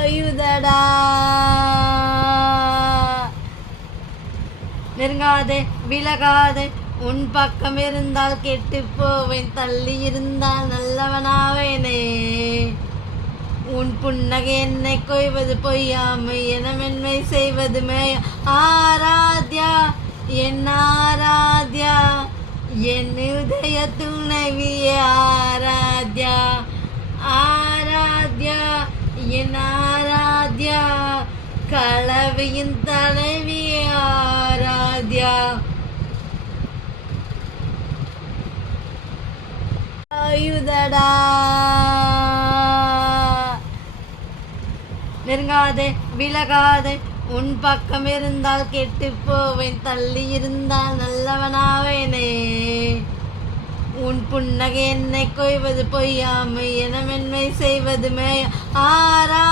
ஆயுதடா. நெருங்காதே விலகாதே, உன் பக்கம் இருந்தால் கெட்டு போவேன், தள்ளி இருந்தால் நல்லவனாவேனே. உன் புன்னகை என்னை கொய்வது பொய்யாமை, என மென்மை செய்வது மேய. ஆராத்யா என் ஆராத்யா, என் உதய துணைவியே ஆராத்யா. ஆராத்யா என் ஆராத்யா, கலவையின் தலைவியே ஆராத்யா. ஆயுதடா. நெருங்காதே விலகாதே, உன் பக்கம் இருந்தால் கெட்டு போவேன், தள்ளி இருந்தால் நல்லவனாவேனே. உன் புன்னகை என்னை கொய்வது பொய்யாமை, என மென்மை செய்வது மேய. ஆரா